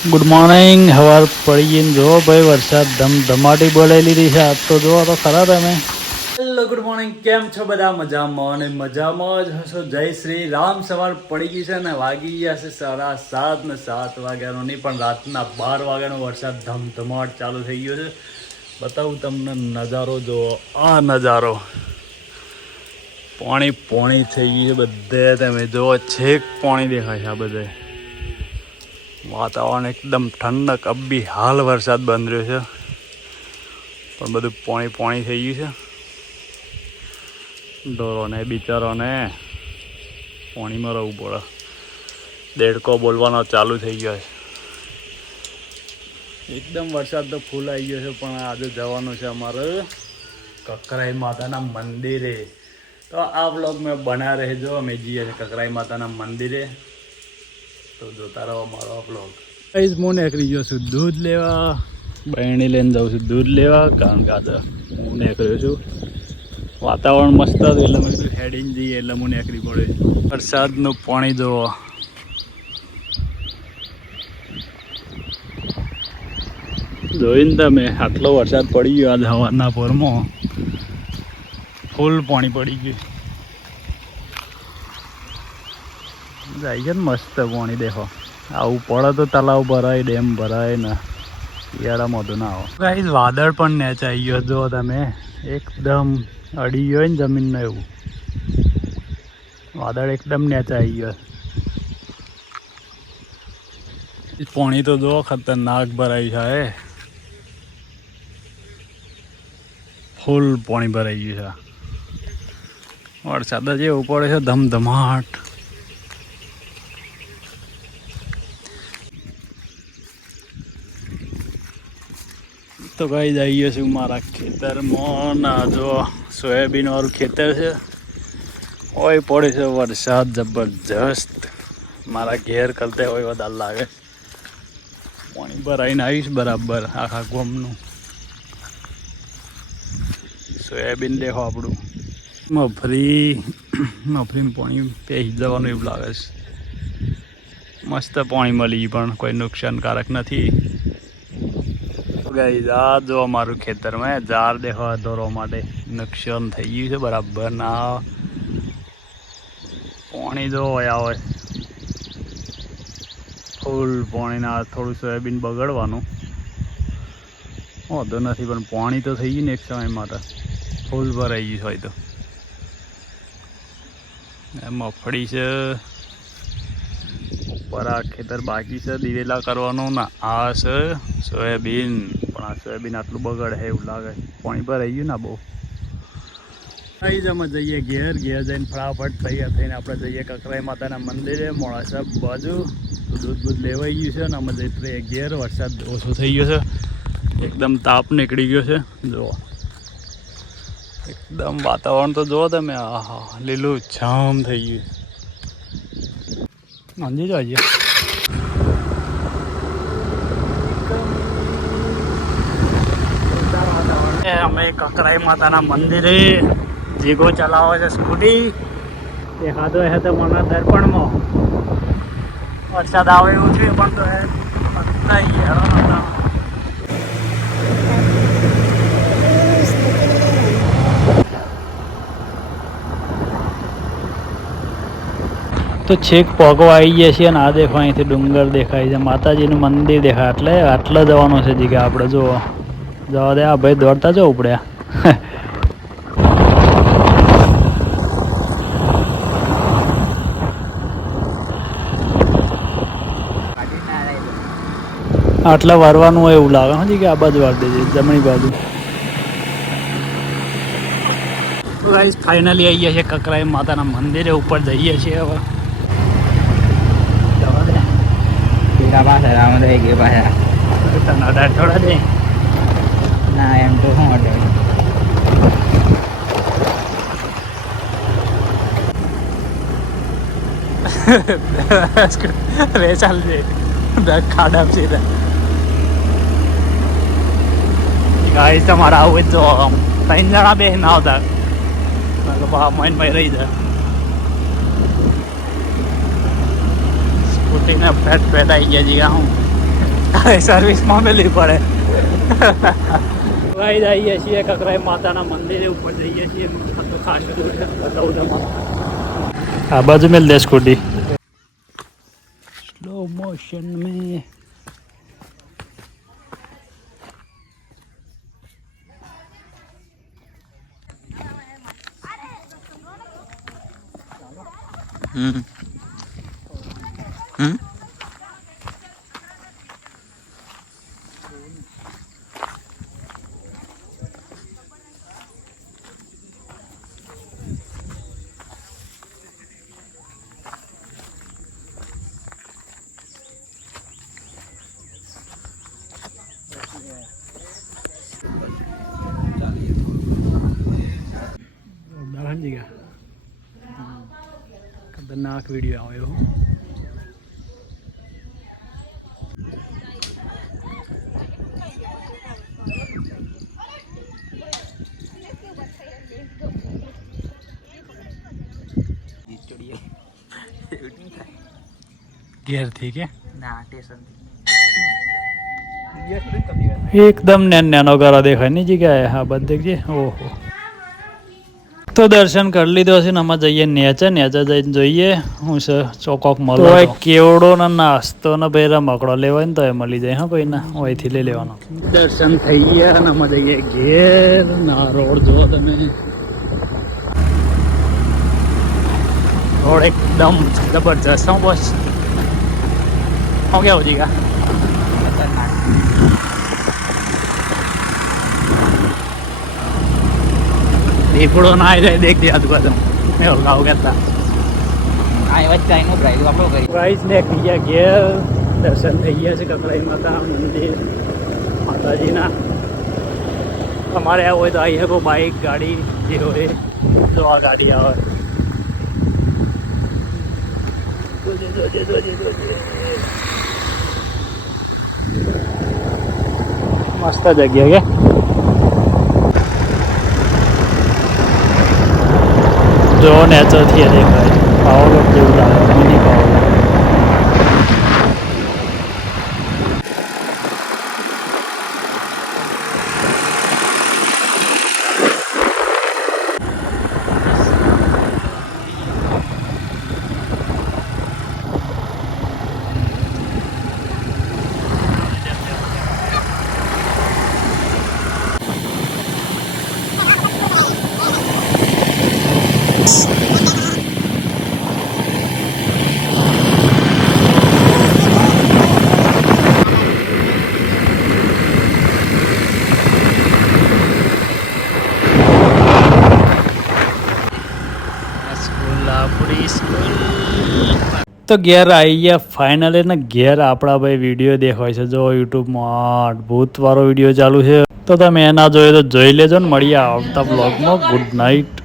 Good morning. હવાર પડી ગઈ જો ભાઈ, વરસાદ ધમાટી બોલાવી લીધી છે આજ તો. જો તો ખરા તમે. હેલો ગુડ મોર્નિંગ, કેમ છો બધા? મજામાં અને મજામાં જ હશો. જય શ્રી રામ. સવાર પડી ગઈ છે ને વાગી ગયા છે 7:30 ને 7 વાગ્યાનો નહીં પણ રાતના 12 વાગ્યાનો વરસાદ ધમધમાટ ચાલુ થઈ ગયો છે. બતાવું તમને નજારો. જો આ નજારો, પાણી પોણી થઈ ગયું છે બધે. તમે જો છેક પાણી દેખાય છે આ બધે. વાતાવરણ એકદમ ઠંડક. અબી હાલ વરસાદ બંધ રહ્યો છે પણ બધું પાણી પાણી થઈ ગયું છે. ઢોરોને બિચારોને પાણીમાં રહેવું પડે. દેડકો બોલવાનો ચાલુ થઈ ગયો છે. એકદમ વરસાદ તો ફૂલ આવી ગયો છે પણ આજે જવાનું છે અમારે કકરાઈ માતાના મંદિરે. તો આ બ્લોગ મેં બના રહેજો. અમે જઈએ કકરાઈ માતાના મંદિરે, તો જોતા રહો મારો બ્લોગ. ગાઈસ હું નીકળી ગયો છું દૂધ લેવા. બહેણી લઈને જાઉં છું દૂધ લેવા, કારણ કે આજે હું નીકળ્યો છું. વાતાવરણ મસ્ત હતું એટલે મેં કીધું હેડીને જઈએ, એટલે હું નીકળી પડ્યો છું. વરસાદનું પાણી જોવો. જોઈને તમે, આટલો વરસાદ પડી ગયો આજે સવારના પોરમાં. ફૂલ પાણી પડી ગયું. જાય છે ને મસ્ત પાણી. દેખો આવું પડે તો તલાવ ભરાય, ડેમ ભરાય ને શિયાળામાં તો ના આવે. ગાઈસ વાદળ પણ નેચાઈ ગયો. જો તમે, એકદમ અડી ગયો ને જમીનને, એવું વાદળ એકદમ નેચાઈ ગયો. પાણી તો જો ખતરનાક ભરાઈ છે. ફૂલ પાણી ભરાઈ ગયું છે. વરસાદ જ એવું પડે છે ધમધમાટ. તો કઈ જઈએ છું મારા ખેતરમાં. ના જો સોયાબીન વાળું ખેતર છે. હોય પડે છે વરસાદ જબરજસ્ત. મારા ઘેર કરતે હોય વધારે લાગે. પાણી ભરાઈને આવીશ બરાબર આખા ગોમનું. સોયાબીન દેખો આપણું. મફરીમાં પાણી પહેરી જવાનું એવું લાગે છે. મસ્ત પાણી મળી પણ કોઈ નુકસાનકારક નથી. ગાઈસ આ જો અમારું ખેતરમાં ઝાડ દેખવા દોરવા માટે નુકસાન થઈ ગયું છે બરાબર. ના પાણી જો આવે ફૂલ પાણી. ના થોડું સોયાબીન બગડવાનું વાંધો નથી પણ પાણી તો થઈ ગયું ને એક સમય માટે. ફૂલ ભરાઈ ગયું હોય તો. મગફળી છે ઉપર. આ ખેતર બાકી છે દિવેલા કરવાનું ને આ છે સોયાબીન. પણ આ સોયાબીન આટલું બગડે એવું લાગે. પાણી ભરાઈ ગયું ને બહુ. આવી જ અમે જઈએ ઘેર. ઘેર જઈને ફટાફટ તૈયાર થઈને આપણે જઈએ કકરાઈ માતાના મંદિરે. મોડાસા બાજુ દૂધ બૂધ લેવાઈ ગયું છે ને અમે જઈએ ઘેર. વરસાદ ઓછો થઈ ગયો છે. એકદમ તાપ નીકળી ગયો છે. જુઓ એકદમ વાતાવરણ તો જુઓ તમે. આહા લીલું છામ થઈ ગયું. મંદિર જઈએ. અમે કકરાઈ માતાના મંદિરે. જીગો ચલાવે છે સ્કૂટી. દેખાતો હે તો મને દર્પણમાં. વરસાદ આવે એવું છે પણ તો તો છેક પોગો આવી ગયા છે અને આ દેખો અહીંથી ડુંગર દેખાય છે. માતાજીનું મંદિર દેખાય. એટલે આટલે જવાનું છે જીગા આપણે. જો જવા દે. આ ભાઈ દોડતા જવું પડ્યા. આટલા વારવાનું હોય એવું લાગે. હા કે આ બાજુ વાર દેજે, જમણી બાજુ. ગાઈસ ફાઇનલી આવી ગયા છે કકરાઈ માતાના મંદિરે. ઉપર જઈએ છીએ હવે. થોડા દે ના એમ તો શું રે ચાલ છે ખાડા સીધા. ગાઈસ તમારે આવું જ જો 3 જણા બે ના આવતા મહિનમાં રહી જાય. સ્કૂટીને ફેટ પેટ આવી ગયા જીગા. હું સર્વિસમાં મેળવી પડે. ભાઈ જઈએ છીએ કકરાઈ માતાના મંદિરે ઉપર જઈએ છીએ. ખાસ આ બાજુ મેલ દે સ્કૂટી સ્લો મોશન में खतरनाक वीडियो आयो. घेर थी क्या ना स्टेशन एकदम नैनो करा देखा नहीं जी क्या है. हाँ बस देखिए. ओहो તો દર્શન કરી લીધો છે ને અમે જઈએ નેચર જઈને જોઈએ હું છે ચોકોક મળે તો કેવડો ને નાસ્તો ને ભાઈ રમકડો લેવાય ને તો એ મળી જાય. હા ભાઈ ના અહીંથી લઈ લેવાનો. દર્શન થઈ ગયા ને અમે જઈએ ઘેર ના. રોડ જુઓ તમે, રોડ એકદમ જબરજસ્ત. હું બસ હું કેવું જીગા દીપડો ના આવી જાય. દેખ દે આજુબાજુ મેં લાવ કહેતા પ્રાઇઝ ને બીજા ઘેર દર્શન થઈ ગયા છે કકરાઈ માતા મંદિર માતાજીના. તમારે આવું હોય તો આવી શકો. બાઇક ગાડી જે હોય તો આ ગાડી આવે. મસ્ત જગ્યા કે જો નેચર થી દેખાય. પાવલોટ જેવું લાગે. મિની પાવલોટ. તો ઘેર આવી ગયા ફાઇનલી ને. ઘેર આપણા ભાઈ વિડીયો દેખાય છે જો યુટ્યુબમાં ભૂતવાળો વિડીયો ચાલુ છે. તો તમે એના જોઈએ તો જોઈ લેજો ને. મળીએ આવતા બ્લોગમાં. Good night.